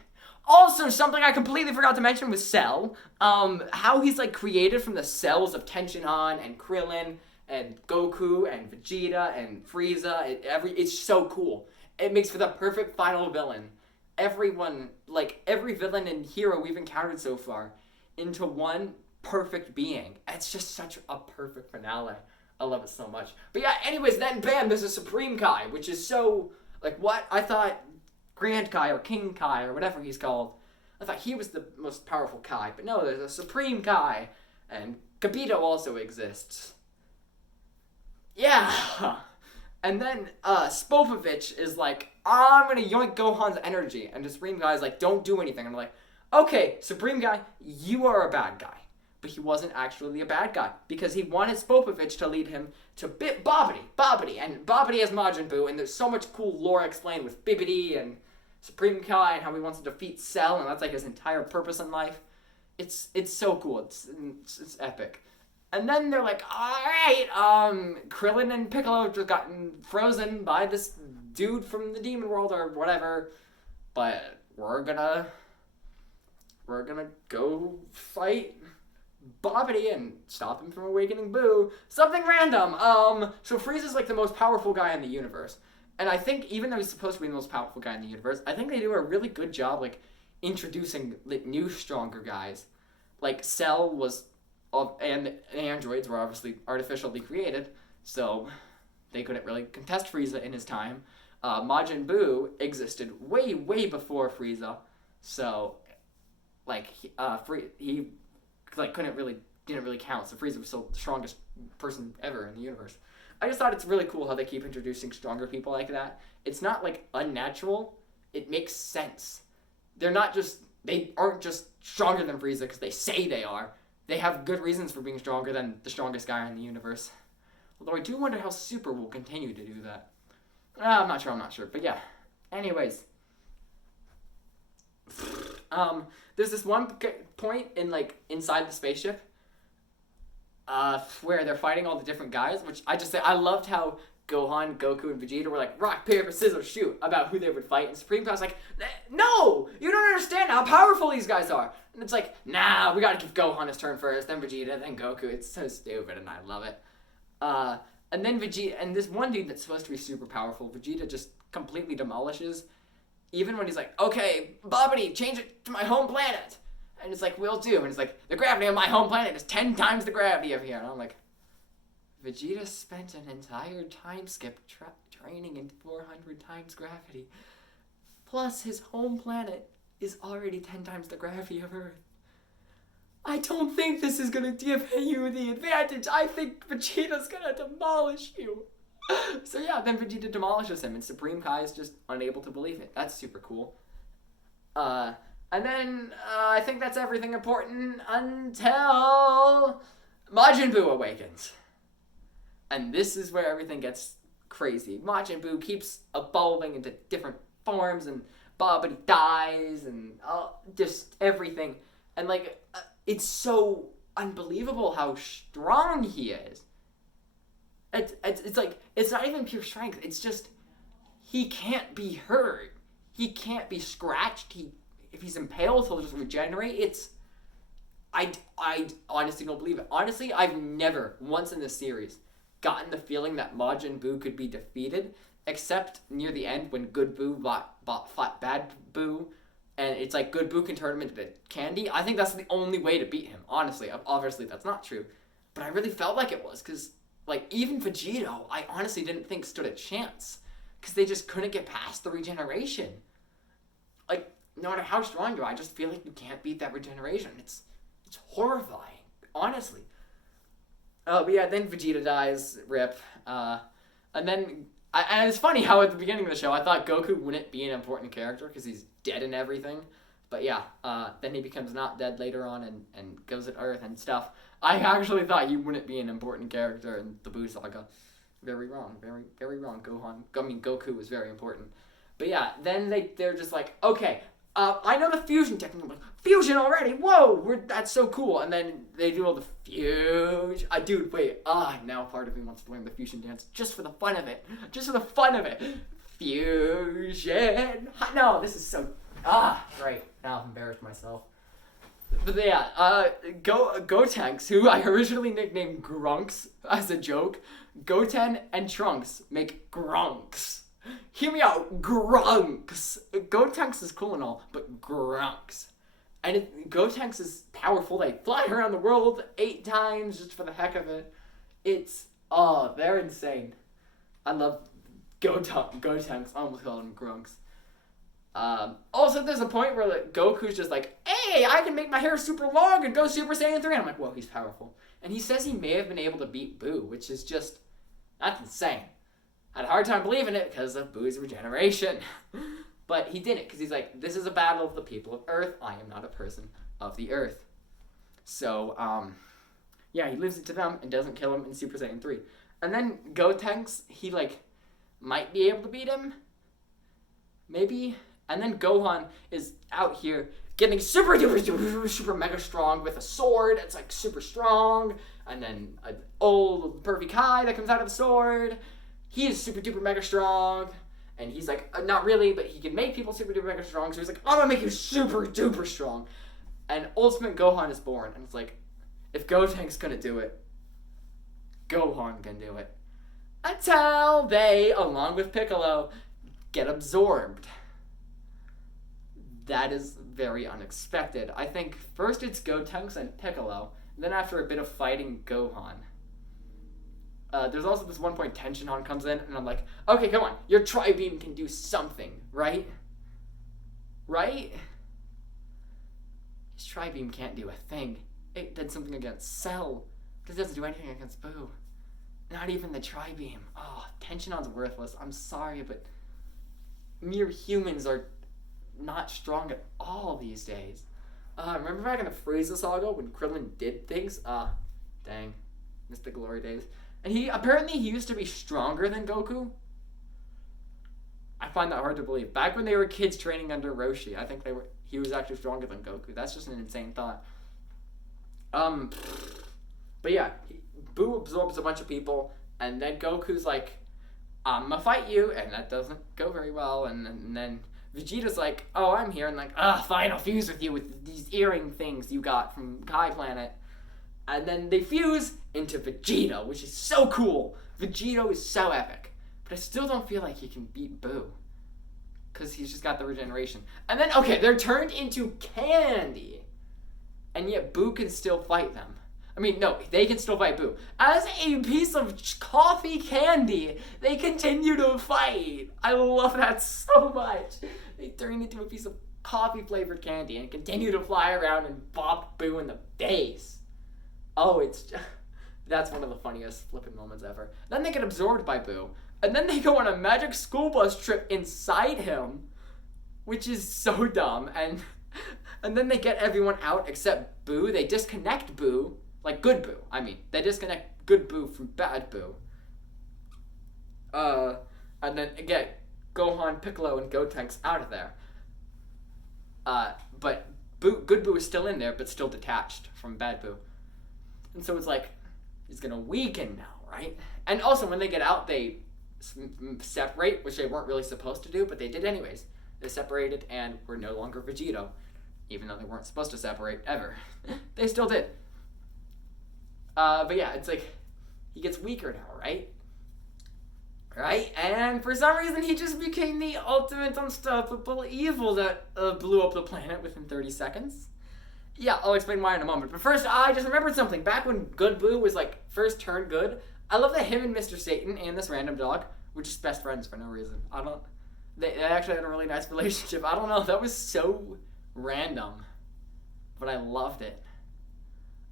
Also, something I completely forgot to mention was Cell. How he's like created from the cells of Tenshinhan and Krillin and Goku and Vegeta and Frieza. It's so cool. It makes for the perfect final villain. Every villain and hero we've encountered so far into one perfect being. It's just such a perfect finale. I love it so much. But yeah, anyways, then bam, there's a Supreme Kai, which is so, like, what? I thought Grand Kai or King Kai or whatever he's called, I thought he was the most powerful Kai. But no, there's a Supreme Kai, and Kibito also exists. Yeah. And then Spopovich is like, I'm gonna yoink Gohan's energy. And the Supreme Guy is like, don't do anything. And I'm like, okay, Supreme Guy, you are a bad guy. But he wasn't actually a bad guy. Because he wanted Spopovich to lead him to Bobbity. And Bobbity has Majin Buu. And there's so much cool lore explained with Bibbidi and Supreme Kai and how he wants to defeat Cell. And that's like his entire purpose in life. It's so cool. It's epic. And then they're like, alright, Krillin and Piccolo have just gotten frozen by this dude from the demon world or whatever. But we're gonna go fight Bobbity and stop him from awakening Boo. Something random. So Frieza's like the most powerful guy in the universe. And I think even though he's supposed to be the most powerful guy in the universe, I think they do a really good job like introducing like new stronger guys. Like Cell was and the androids were obviously artificially created, so they couldn't really contest Frieza in his time. Majin Buu existed way before Frieza, so like he like didn't really count. So Frieza was still the strongest person ever in the universe. I just thought it's really cool how they keep introducing stronger people like that. It's not like unnatural. It makes sense. They aren't just stronger than Frieza because they say they are. They have good reasons for being stronger than the strongest guy in the universe. Although I do wonder how Super will continue to do that. I'm not sure. But yeah. Anyways. There's this one point in like inside the spaceship where they're fighting all the different guys, which I loved how Gohan, Goku, and Vegeta were like, rock, paper, scissors, shoot, about who they would fight. And Supreme Kai's like, no, you don't understand how powerful these guys are. And it's like, nah, we gotta give Gohan his turn first, then Vegeta, then Goku. It's so stupid, and I love it. And then Vegeta, and this one dude that's supposed to be super powerful, Vegeta just completely demolishes. Even when he's like, okay, Bobbity, change it to my home planet. And it's like, will do. And it's like, the gravity of my home planet is 10 times the gravity of here. And I'm like, Vegeta spent an entire time skip training in 400 times gravity. Plus, his home planet is already 10 times the gravity of Earth. I don't think this is gonna give you the advantage. I think Vegeta's gonna demolish you. So yeah, then Vegeta demolishes him, and Supreme Kai is just unable to believe it. That's super cool. And then I think that's everything important until Majin Buu awakens. And this is where everything gets crazy. Majin Buu keeps evolving into different forms, and Bobbity dies, and just everything. And like, it's so unbelievable how strong he is. It's like, it's not even pure strength. It's just, he can't be hurt. He can't be scratched. If he's impaled, he'll just regenerate. I honestly don't believe it. Honestly, I've never, once in this series, gotten the feeling that Majin Buu could be defeated, except near the end when Good Buu fought Bad Buu, and it's like Good Buu can turn him into candy. I think that's the only way to beat him, honestly. Obviously, that's not true, but I really felt like it was, because like, even Vegito, I honestly didn't think stood a chance, because they just couldn't get past the regeneration. Like, no matter how strong you are, I just feel like you can't beat that regeneration. It's horrifying, honestly. But yeah, then Vegeta dies, rip. And then, and it's funny how at the beginning of the show, I thought Goku wouldn't be an important character, because he's dead and everything. But yeah, then he becomes not dead later on and goes to Earth and stuff. I actually thought he wouldn't be an important character in the Buu Saga. Very wrong. Very wrong. Goku was very important. But yeah, then they're just like, okay, I know the fusion technique. I'm like, fusion already? Whoa, that's so cool. And then they do all the fusion. Dude, wait. Now part of me wants to learn the fusion dance just for the fun of it. Fusion. No, this is so... Right. Now I've embarrassed myself. But yeah, Gotenks, who I originally nicknamed Grunks as a joke, Goten and Trunks make Grunks. Hear me out, Grunks. Gotenks is cool and all, but Grunks. And Gotenks is powerful. They fly around the world 8 times just for the heck of it. They're insane. I love Gotenks. I almost called him Grunks. Also, there's a point where Goku's just like, hey, I can make my hair super long and go Super Saiyan 3. And I'm like, whoa, he's powerful. And he says he may have been able to beat Boo, which is just, that's insane. I had a hard time believing it because of Boo's regeneration. But he did it because he's like, this is a battle of the people of Earth. I am not a person of the Earth. So, yeah, he lives it to them and doesn't kill him in Super Saiyan 3. And then Gotenks, he, might be able to beat him. Maybe. And then Gohan is out here getting super duper duper super mega strong with a sword. It's, super strong. And then an old pervy Kai that comes out of the sword. He is super duper mega strong. And he's like, not really, but he can make people super duper mega strong. So he's like, I'm gonna make you super duper strong. And Ultimate Gohan is born. And it's like, if Gotenks gonna do it, Gohan can do it. Until they, along with Piccolo, get absorbed. That is very unexpected. I think first it's Gotenks and Piccolo. And then after a bit of fighting, Gohan. There's also this one point Tenshinhan comes in, and I'm like, okay, come on, your Tri-Beam can do something, right? Right? His Tri-Beam can't do a thing. It did something against Cell, but it doesn't do anything against Boo. Not even the Tri-Beam. Oh, Tenshinhan's worthless. I'm sorry, but mere humans are not strong at all these days. Remember back in the Frieza Saga when Krillin did things? Dang. Missed the glory days. And he used to be stronger than Goku. I find that hard to believe. Back when they were kids training under Roshi, I think he was actually stronger than Goku. That's just an insane thought. But yeah, Boo absorbs a bunch of people, and then Goku's like, I'm gonna fight you, and that doesn't go very well, and then Vegeta's like, oh, I'm here, and fine, I'll fuse with you with these earring things you got from Kai Planet. And then they fuse into Vegeta, which is so cool. Vegeta is so epic. But I still don't feel like he can beat Boo. Because he's just got the regeneration. And then, okay, they're turned into candy. And yet Boo can still fight them. I mean, no, they can still fight Boo. As a piece of coffee candy, they continue to fight. I love that so much. They turn into a piece of coffee-flavored candy and continue to fly around and bop Boo in the face. Oh, that's one of the funniest flipping moments ever. Then they get absorbed by Boo. And then they go on a magic school bus trip inside him, which is so dumb. And then they get everyone out except Boo. They disconnect Boo, like good Boo. I mean, they disconnect good Boo from bad Boo. And then get Gohan, Piccolo, and Gotenks out of there. But good Boo is still in there, but still detached from bad Boo. And so it's like, he's gonna weaken now, right? And also, when they get out, they separate, which they weren't really supposed to do, but they did anyways. They separated and were no longer Vegito, even though they weren't supposed to separate ever. They still did. But yeah, it's like, he gets weaker now, right? Right? And for some reason, he just became the ultimate unstoppable evil that blew up the planet within 30 seconds. Yeah, I'll explain why in a moment. But first, I just remembered something. Back when Good Boo was, first turned good, I love that him and Mr. Satan and this random dog were just best friends for no reason. They actually had a really nice relationship. I don't know, that was so random. But I loved it.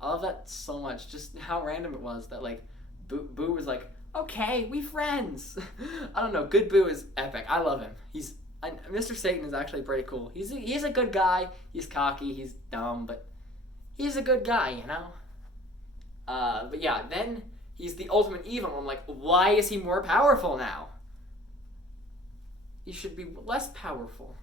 I love that so much. Just how random it was that, Boo was like, okay, we friends. I don't know, Good Boo is epic. I love him. Mr. Satan is actually pretty cool. He's a good guy. He's cocky. He's dumb, but he's a good guy, you know? But yeah, then he's the ultimate evil. I'm like, why is he more powerful now? He should be less powerful.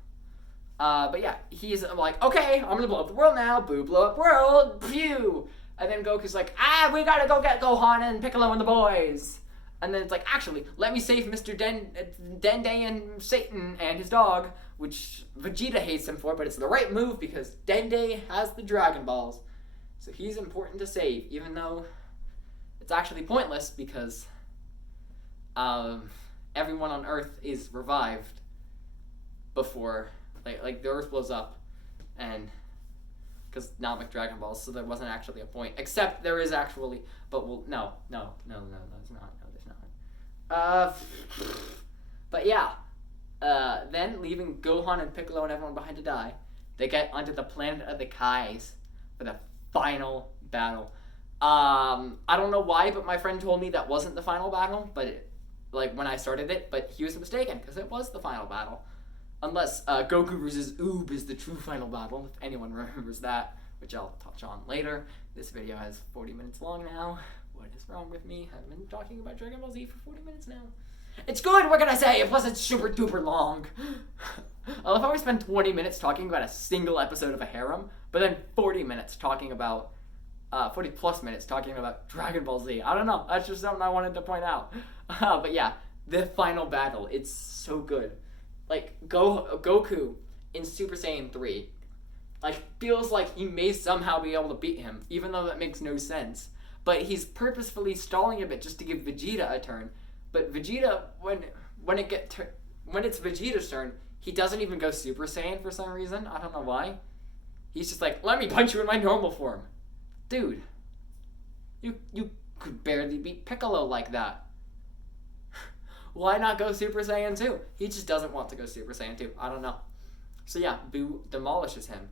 But yeah, he's like, okay, I'm gonna blow up the world now. Boo, blow up world. Pew! And then Goku's like, we gotta go get Gohan and Piccolo and the boys. And then it's like, actually, let me save Mr. Dende and Satan and his dog, which Vegeta hates him for, but it's the right move because Dende has the Dragon Balls. So he's important to save, even though it's actually pointless because everyone on Earth is revived before, the Earth blows up, and because not Dragon Balls, so there wasn't actually a point. Except there is actually, but no, there's not. No, there's not. But yeah, then leaving Gohan and Piccolo and everyone behind to die, they get onto the planet of the Kais for the final battle. I don't know why, but my friend told me that wasn't the final battle, but when I started it, but he was mistaken, because it was the final battle. Unless Goku versus Oob is the true final battle, if anyone remembers that, which I'll touch on later. This video has 40 minutes long now. What is wrong with me? I've been talking about Dragon Ball Z for 40 minutes now. It's good, what can I say? Plus it's super duper long. I love how we spend 20 minutes talking about a single episode of a harem, but then 40 minutes talking about 40 plus minutes talking about Dragon Ball Z. I don't know, that's just something I wanted to point out. But yeah, the final battle, it's so good. Goku in Super Saiyan 3, feels like he may somehow be able to beat him, even though that makes no sense. But he's purposefully stalling a bit just to give Vegeta a turn. But Vegeta, when it's Vegeta's turn, he doesn't even go Super Saiyan for some reason. I don't know why. He's just like, let me punch you in my normal form. Dude, you could barely beat Piccolo like that. Why not go Super Saiyan 2? He just doesn't want to go Super Saiyan 2. I don't know. So yeah, Boo demolishes him,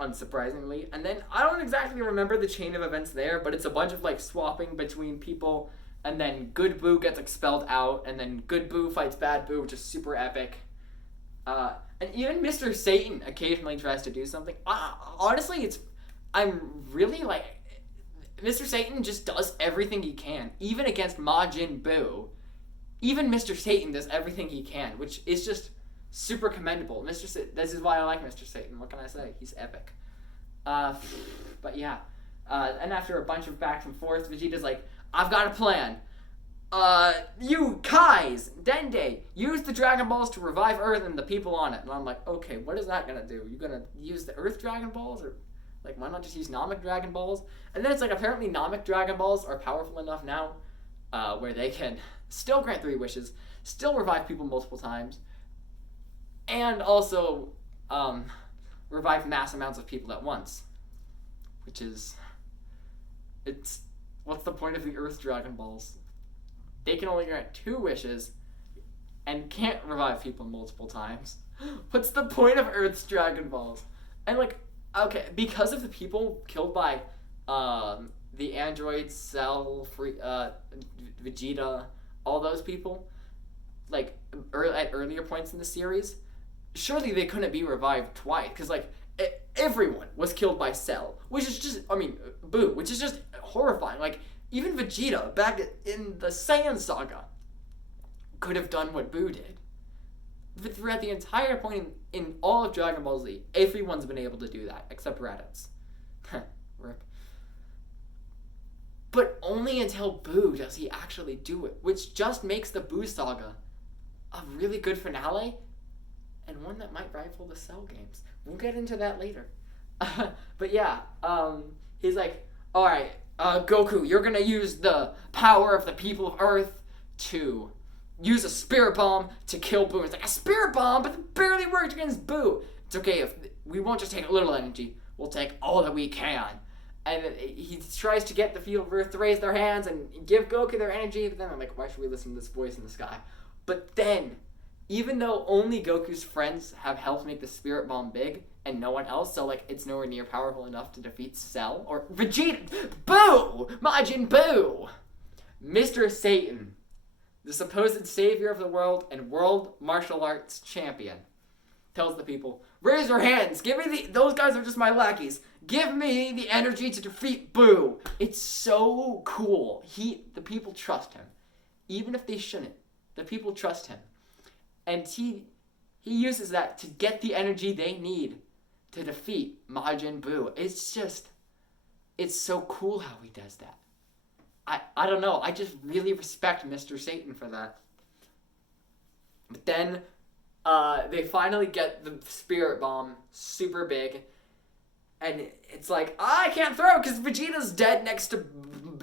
unsurprisingly. And then, I don't exactly remember the chain of events there, but it's a bunch of swapping between people, and then good Boo gets expelled out, and then good Boo fights bad Boo, which is super epic. And even Mr. Satan occasionally tries to do something. Honestly, I'm really Mr. Satan just does everything he can, even against Majin Buu. Even Mr. Satan does everything he can, which is just super commendable. This is why I like Mr. Satan. What can I say? He's epic. But yeah. And after a bunch of back and forth, Vegeta's like, I've got a plan. You Kais, Dende, use the Dragon Balls to revive Earth and the people on it. And I'm like, okay, what is that gonna do? You gonna use the Earth Dragon Balls? Or why not just use Namek Dragon Balls? And then it's apparently Namek Dragon Balls are powerful enough now where they can still grant 3 wishes, still revive people multiple times, and also revive mass amounts of people at once. Which is... what's the point of the Earth Dragon Balls? They can only grant 2 wishes and can't revive people multiple times. What's the point of Earth's Dragon Balls? And okay, because of the people killed by the android, Cell, Vegeta, all those people, at earlier points in the series, surely they couldn't be revived twice, because everyone was killed by Cell, which is just, Boo, which is just horrifying. Even Vegeta, back in the Cell Saga, could have done what Boo did. But throughout the entire point in all of Dragon Ball Z, everyone's been able to do that, except Raditz. Rip. But only until Boo does he actually do it, which just makes the Boo Saga a really good finale, and one that might rival the Cell games. We'll get into that later. But yeah, he's like, alright, Goku, you're gonna use the power of the people of Earth to use a spirit bomb to kill Boo. It's a spirit bomb, but it barely worked against Boo. It's okay, if we won't just take a little energy, we'll take all that we can. And he tries to get the field of Earth to raise their hands and give Goku their energy, but then I'm like, why should we listen to this voice in the sky? But then, even though only Goku's friends have helped make the spirit bomb big, and no one else, so it's nowhere near powerful enough to defeat Cell, or Vegeta, Boo! Majin Buu! Mr. Satan, the supposed savior of the world and world martial arts champion, tells the people, raise your hands, give me those guys are just my lackeys, give me the energy to defeat Boo. It's so cool. The people trust him. Even if they shouldn't, the people trust him. And he uses that to get the energy they need to defeat Majin Buu. It's so cool how he does that. I don't know, I just really respect Mr. Satan for that. But then, they finally get the spirit bomb super big, and it's I can't throw it because Vegeta's dead next to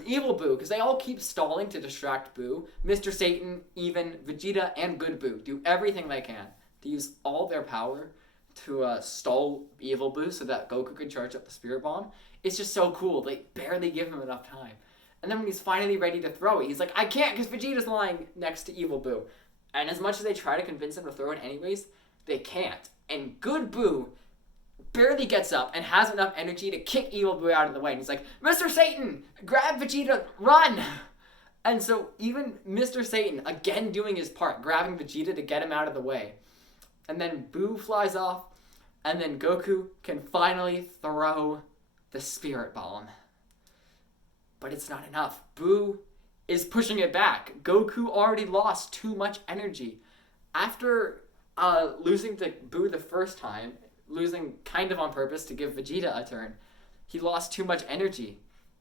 evil Boo, because they all keep stalling to distract Boo. Mr. Satan, even Vegeta, and good Boo do everything they can to use all their power to stall Evil Boo so that Goku could charge up the Spirit Bomb. It's just so cool. They barely give him enough time. And then when he's finally ready to throw it, he's like, I can't because Vegeta's lying next to Evil Boo. And as much as they try to convince him to throw it anyways, they can't. And Good Boo barely gets up and has enough energy to kick Evil Boo out of the way. And he's like, Mr. Satan, grab Vegeta, run! And so even Mr. Satan, again doing his part, grabbing Vegeta to get him out of the way. And then Boo flies off, and then Goku can finally throw the Spirit Bomb. But it's not enough. Boo is pushing it back. Goku already lost too much energy. After losing to Boo the first time, losing kind of on purpose to give Vegeta a turn, he lost too much energy.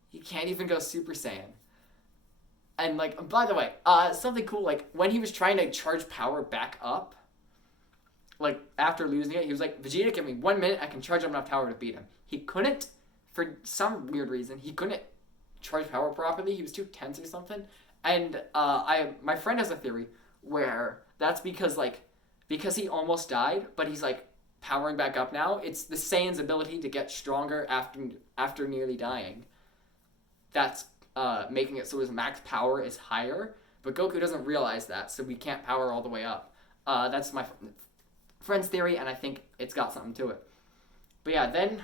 He can't even go Super Saiyan. And, like, by the way, something cool, like, when he was trying to charge power back up, like, after losing it, he was like, Vegeta, give me 1 minute, I can charge up enough power to beat him. He couldn't, for some weird reason, he couldn't charge power properly. He was too tense or something. And my friend has a theory where that's because he almost died, but he's, like, powering back up now. It's the Saiyan's ability to get stronger after nearly dying. That's making it so his max power is higher, but Goku doesn't realize that, so we can't power all the way up. That's my friend's theory, and I think it's got something to it. But yeah, then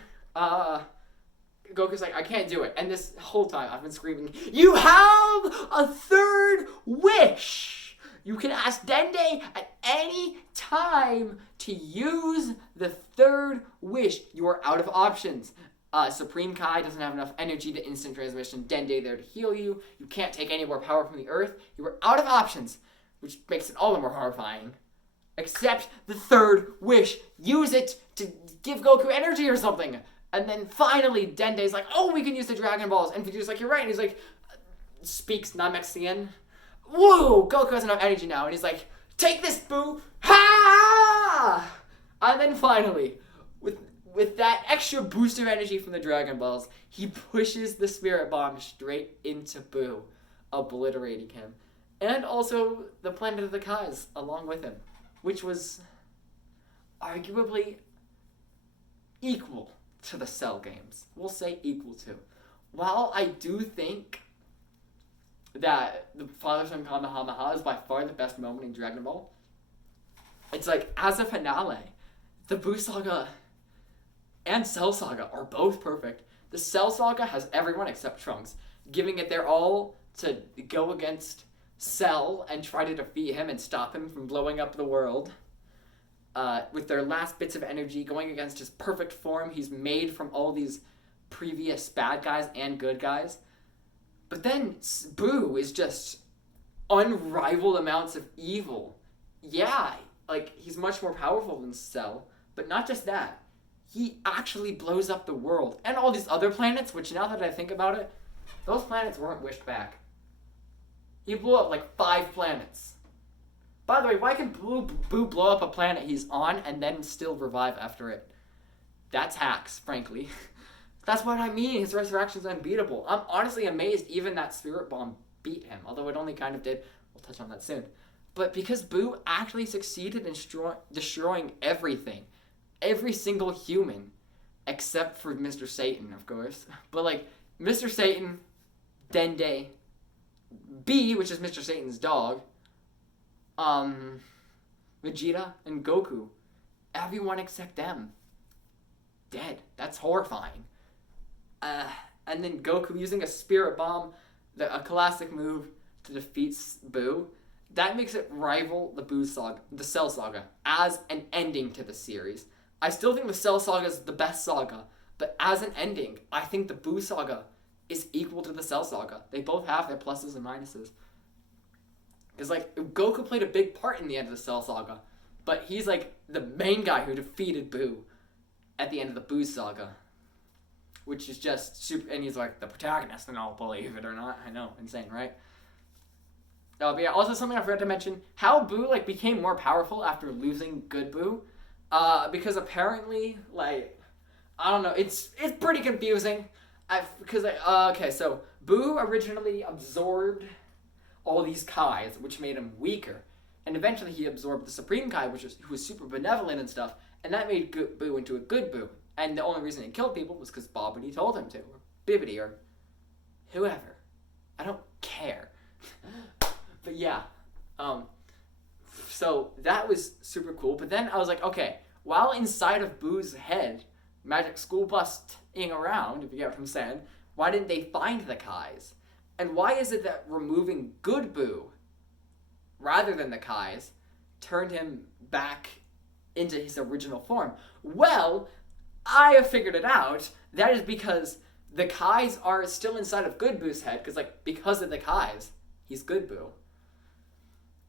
Goku's like, I can't do it. And this whole time I've been screaming, you have a third wish! You can ask Dende at any time to use the third wish. You are out of options. Supreme Kai doesn't have enough energy to instant transmission. Dende there to heal you. You can't take any more power from the earth. You are out of options, which makes it all the more horrifying. Accept the third wish. Use it to give Goku energy or something. And then finally Dende's like, oh, we can use the Dragon Balls. And Vegeta's like, you're right. And he's like, speaks Namexian. Whoa, Goku has enough energy now. And he's like, take this, Boo. Ha! And then finally, with that extra boost of energy from the Dragon Balls, he pushes the Spirit Bomb straight into Boo, obliterating him. And also the Planet of the Kais along with him, which was arguably equal to the Cell games. We'll say equal to. While I do think that the Father-Son Kamehameha is by far the best moment in Dragon Ball, it's like, as a finale, the Buu Saga and Cell Saga are both perfect. The Cell Saga has everyone except Trunks, giving it their all to go against Cell and try to defeat him and stop him from blowing up the world. With their last bits of energy, going against his perfect form he's made from all these previous bad guys and good guys. But then Buu is just unrivaled amounts of evil. Yeah, like, he's much more powerful than Cell, but not just that. He actually blows up the world and all these other planets, which now that I think about it, those planets weren't wished back. He blew up like 5 planets. By the way, why can Buu blow up a planet he's on and then still revive after it? That's hacks, frankly. That's what I mean. His resurrection's unbeatable. I'm honestly amazed even that Spirit Bomb beat him, although it only kind of did. We'll touch on that soon. But because Buu actually succeeded in destroying everything, every single human, except for Mr. Satan, of course. But like, Mr. Satan, Dende, B, which is Mr. Satan's dog, Vegeta, and Goku, everyone except them, dead. That's horrifying. And then Goku using a Spirit Bomb, a classic move to defeat Buu. That makes it rival the Cell Saga as an ending to the series. I still think the Cell Saga is the best saga, but as an ending, I think the Buu Saga is equal to the Cell Saga. They both have their pluses and minuses. Because, like, Goku played a big part in the end of the Cell Saga, but he's, like, the main guy who defeated Buu at the end of the Buu Saga, which is just super, and he's, like, the protagonist, and I'll believe it or not. I know, insane, right? But yeah, also something I forgot to mention, how Buu, like, became more powerful after losing Good Buu. Because apparently, like, I don't know, it's pretty confusing. Okay, so Buu originally absorbed all these Kais, which made him weaker. And eventually he absorbed the Supreme Kai, who was super benevolent and stuff, And that made Boo into a good Boo. And the only reason he killed people was because Bobbity told him to, or Bibbity, or whoever. I don't care. But yeah, so that was super cool. But then I was like, okay, while inside of Boo's head, Magic School Busting around, if you get what I'm saying, why didn't they find the Kais? And why is it that removing good Boo, rather than the Kais, turned him back into his original form? Well, I have figured it out. That is because the Kais are still inside of Good Boo's head, because of the Kais, he's Good Boo.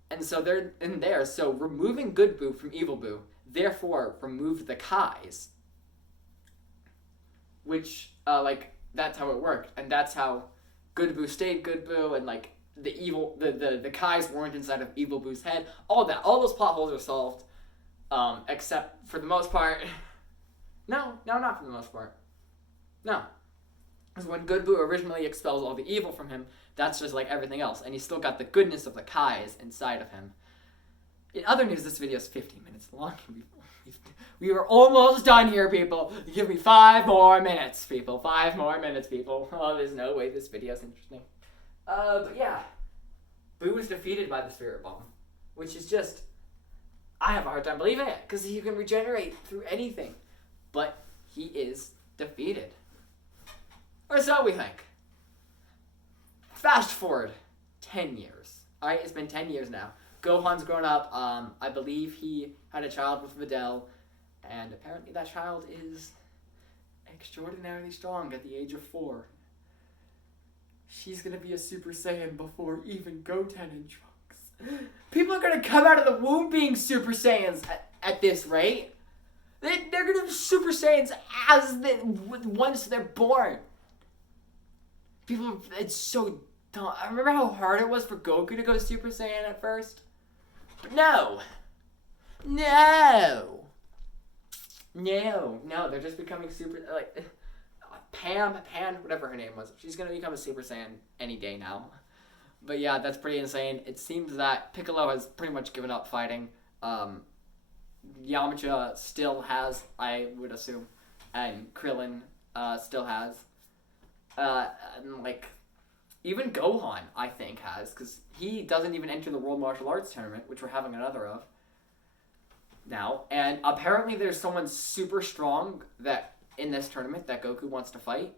And so they're in there, so removing Good Boo from Evil Boo, therefore removed the Kais. Which, that's how it worked. And that's how Good Boo stayed Good Boo, and, the Kais weren't inside of Evil Boo's head. All those plot holes are solved. Except for the most part. No, not for the most part. No. Because when Good Boo originally expels all the evil from him, that's just like everything else. And he's still got the goodness of the Kais inside of him. In other news, this video is 15 minutes long. We were almost done here, people. You give me 5 more minutes, people. 5 more minutes, people. Oh, there's no way this video is interesting. But yeah. Boo is defeated by the Spirit Bomb. Which is just... I have a hard time believing it. Because he can regenerate through anything. But he is defeated. Or so we think. Fast forward 10 years. Alright, it's been 10 years now. Gohan's grown up. I believe he had a child with Videl. And apparently that child is extraordinarily strong at the age of 4. She's gonna be a Super Saiyan before even Goten and Trunks. People are gonna come out of the womb being Super Saiyans at this rate. They're gonna be Super Saiyans once they're born. It's so dumb. I remember how hard it was for Goku to go Super Saiyan at first. But no, they're just becoming super, Pan, whatever her name was. She's gonna become a Super Saiyan any day now. But yeah, that's pretty insane. It seems that Piccolo has pretty much given up fighting. Yamcha still has, I would assume, and Krillin still has. Even Gohan, I think, has, because he doesn't even enter the World Martial Arts Tournament, which we're having another of now. And apparently there's someone super strong that in this tournament that Goku wants to fight,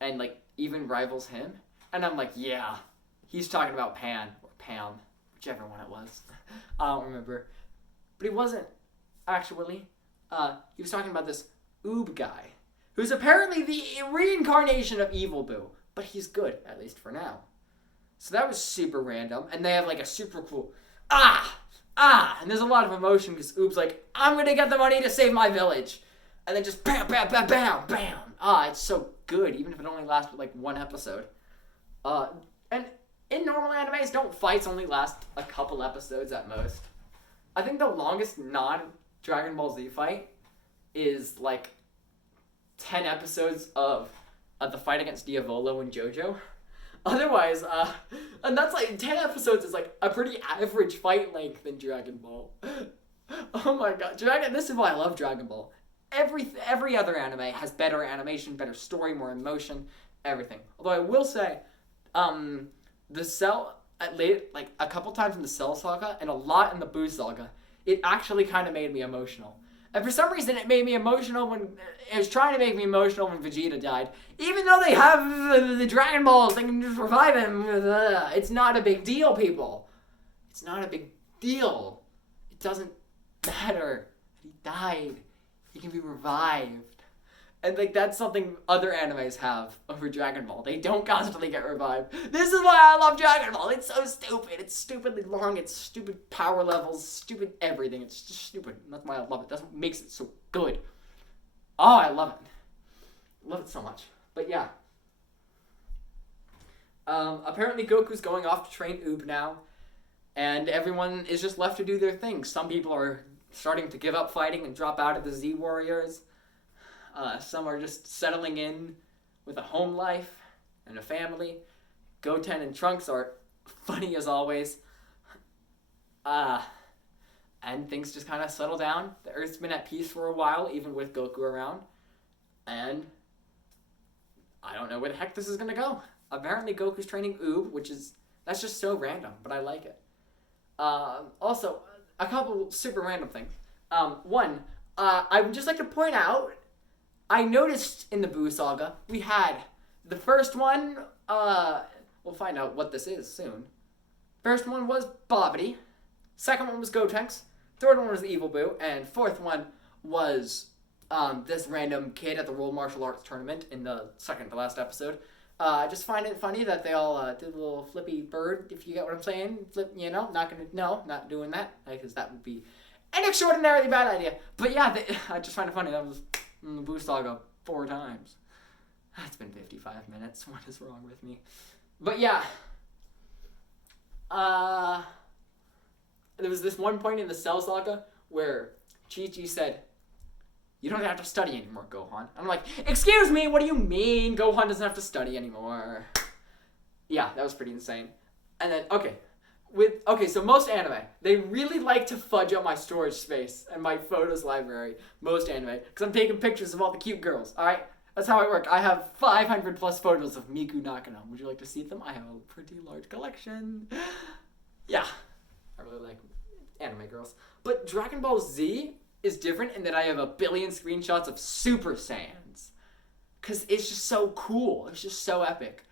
and even rivals him. And I'm like, yeah, he's talking about Pan or Pam, whichever one it was. I don't remember, but he wasn't actually. He was talking about this Oob guy, who's apparently the reincarnation of Evil Boo, but he's good, at least for now. So that was super random, and they have a super cool and there's a lot of emotion because Oob's like, I'm gonna get the money to save my village, and then just bam, bam, bam, bam, bam. It's so good, even if it only lasted 1 episode. And in normal animes, don't fights only last a couple episodes at most. I think the longest non-Dragon Ball Z fight is 10 episodes of the fight against Diavolo and Jojo. Otherwise, and that's 10 episodes is a pretty average fight length in Dragon Ball. Oh my god, this is why I love Dragon Ball. Every other anime has better animation, better story, more emotion, everything. Although I will say, the Cell, a couple times in the Cell Saga and a lot in the Boo Saga, it actually kind of made me emotional. And for some reason, it made me emotional it was trying to make me emotional when Vegeta died. Even though they have the Dragon Balls, they can just revive him. It's not a big deal, people. It's not a big deal. It doesn't matter. He died. He can be revived. And that's something other animes have over Dragon Ball. They don't constantly get revived. This is why I love Dragon Ball. It's so stupid. It's stupidly long. It's stupid power levels. Stupid everything. It's just stupid. And that's why I love it. That's what makes it so good. Oh, I love it. I love it so much. But yeah. Apparently Goku's going off to train Oob now. And everyone is just left to do their thing. Some people are starting to give up fighting and drop out of the Z Warriors. Some are just settling in with a home life and a family. Goten and Trunks are funny as always. and things just kind of settle down. The Earth's been at peace for a while, even with Goku around, and I don't know where the heck this is gonna go. Apparently Goku's training Uhhhh, that's just so random, but I like it. Also, a couple super random things. One, I would just like to point out, I noticed in the Buu Saga, we had the first one, we'll find out what this is soon. First one was Bobbity, second one was Gotenks, third one was the Evil Buu, and fourth one was this random kid at the World Martial Arts Tournament in the second to last episode. I just find it funny that they all did a little flippy bird, if you get what I'm saying. Not doing that, because that would be an extraordinarily bad idea. But yeah, I just find it funny. That was in the Buu Saga 4 times. It's been 55 minutes. What is wrong with me? But yeah. There was this one point in the Cell Saga where Chi-Chi said, "You don't have to study anymore, Gohan." I'm like, excuse me, what do you mean Gohan doesn't have to study anymore? Yeah, that was pretty insane. And then, so most anime, they really like to fudge up my storage space and my photos library, most anime, because I'm taking pictures of all the cute girls, alright? That's how I work. I have 500 plus photos of Miku Nakano. Would you like to see them? I have a pretty large collection. Yeah, I really like anime girls. But Dragon Ball Z is different in that I have a billion screenshots of Super Saiyans. Because it's just so cool. It's just so epic.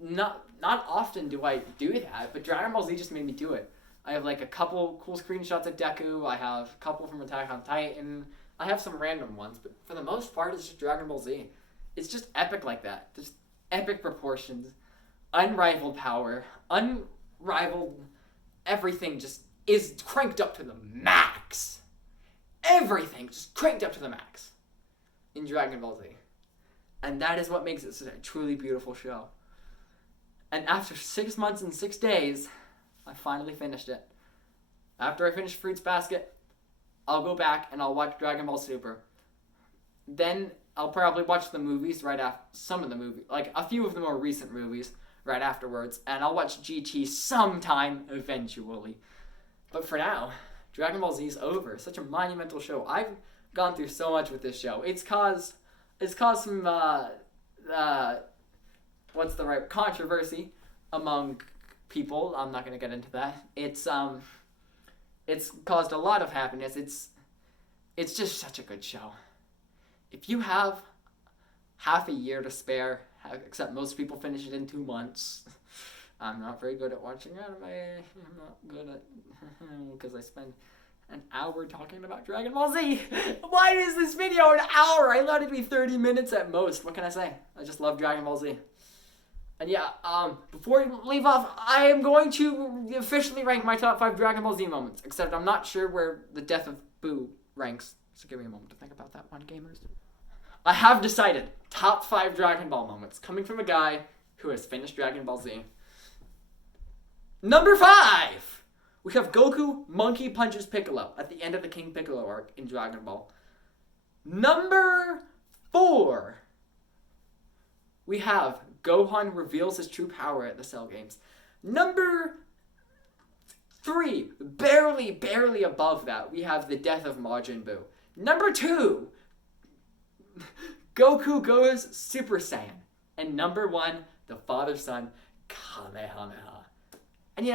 Not often do I do that, but Dragon Ball Z just made me do it. I have like a couple cool screenshots of Deku. I have a couple from Attack on Titan. I have some random ones, but for the most part, it's just Dragon Ball Z. It's just epic like that. Just epic proportions. Unrivaled power. Unrivaled everything just is cranked up to the max. Everything just cranked up to the max in Dragon Ball Z. And that is what makes it such a truly beautiful show. And after 6 months and 6 days, I finally finished it. After I finish Fruits Basket, I'll go back and I'll watch Dragon Ball Super. Then I'll probably watch the movies right after, some of the movies, like a few of the more recent movies right afterwards. And I'll watch GT sometime eventually. But for now, Dragon Ball Z is over. Such a monumental show. I've gone through so much with this show. It's caused some controversy among people. I'm not gonna get into that. It's caused a lot of happiness. It's just such a good show. If you have half a year to spare, except most people finish it in 2 months. I'm not very good at watching anime. I'm not good at because I spend an hour talking about Dragon Ball Z. Why is this video an hour? I thought it'd be 30 minutes at most. What can I say? I just love Dragon Ball Z. And yeah, before we leave off, I am going to officially rank my top 5 Dragon Ball Z moments. Except I'm not sure where the death of Buu ranks. So give me a moment to think about that one, gamers. I have decided top 5 Dragon Ball moments coming from a guy who has finished Dragon Ball Z. Number 5! We have Goku monkey punches Piccolo at the end of the King Piccolo arc in Dragon Ball. Number 4. We have Gohan reveals his true power at the Cell Games. Number 3, barely above that, we have the death of Majin Buu. Number 2, Goku goes Super Saiyan. And number 1, the Father-Son Kamehameha. And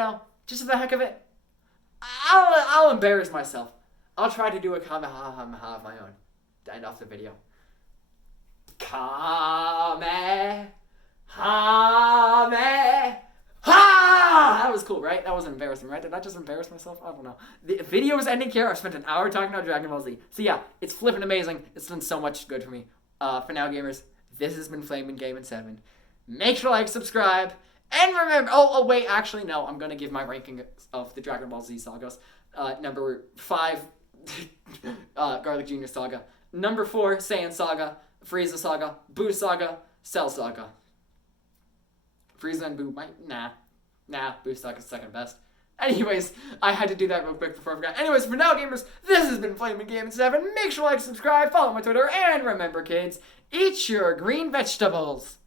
just for the heck of it, I'll embarrass myself. I'll try to do a Kamehameha of my own to end off the video. Kamehameha. That was cool, right? That wasn't embarrassing, right? Did I just embarrass myself? I don't know. The video is ending here. I've spent an hour talking about Dragon Ball Z. So yeah, it's flipping amazing. It's done so much good for me. For now, gamers, this has been Flamin Gaming 7. Make sure to like, subscribe, and remember... Oh, wait, actually, no. I'm going to give my ranking of the Dragon Ball Z sagas. Number 5, Garlic Jr. Saga. Number 4, Saiyan Saga. Frieza Saga. Buu Saga. Cell Saga. Frieza and Buu might... Nah, Buu Saga's second best. Anyways, I had to do that real quick before I forgot. Anyways, for now, gamers, this has been Flamin Gaming 7. Make sure to like, subscribe, follow my Twitter, and remember, kids, eat your green vegetables.